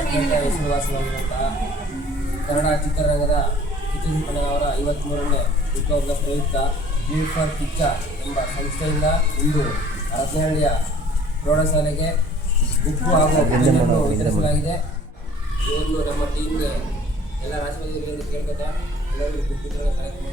ಅತ್ಯಂತ ಹೆಸರುವಾಸಿಯಾಗಿರುವಂತಹ ಕನ್ನಡ ಚಿತ್ರರಂಗದ ಚಿತ್ರಸಂಪನ್ನವರ 53ನೇ ಹುಟ್ಟುಹಬ್ಬದ ಪ್ರಯುಕ್ತ ಬ್ಲೀಡ್ ಫಾರ್ ಕಿಚ್ಚ ಎಂಬ ಸಂಸ್ಥೆಯಿಂದ ಇಂದು ರತ್ನಹಳ್ಳಿಯ ಪ್ರೌಢಶಾಲೆಗೆ ಉಪ್ಪು ಹಾಗೂ ಅಕ್ಕಿಯನ್ನು ವಿತರಿಸಲಾಗಿದೆ. ಈ ಒಂದು ನಮ್ಮ ಟೀಮ್ಗೆ ಎಲ್ಲ ರಾಷ್ಟ್ರಪತಿಗಳಿಂದ ಕೇಳ್ಕೊತಾ ಎಲ್ಲರಿಗೂ ಬುಕ್ ವಿತರಣೆ ಕಾರ್ಯಕ್ರಮ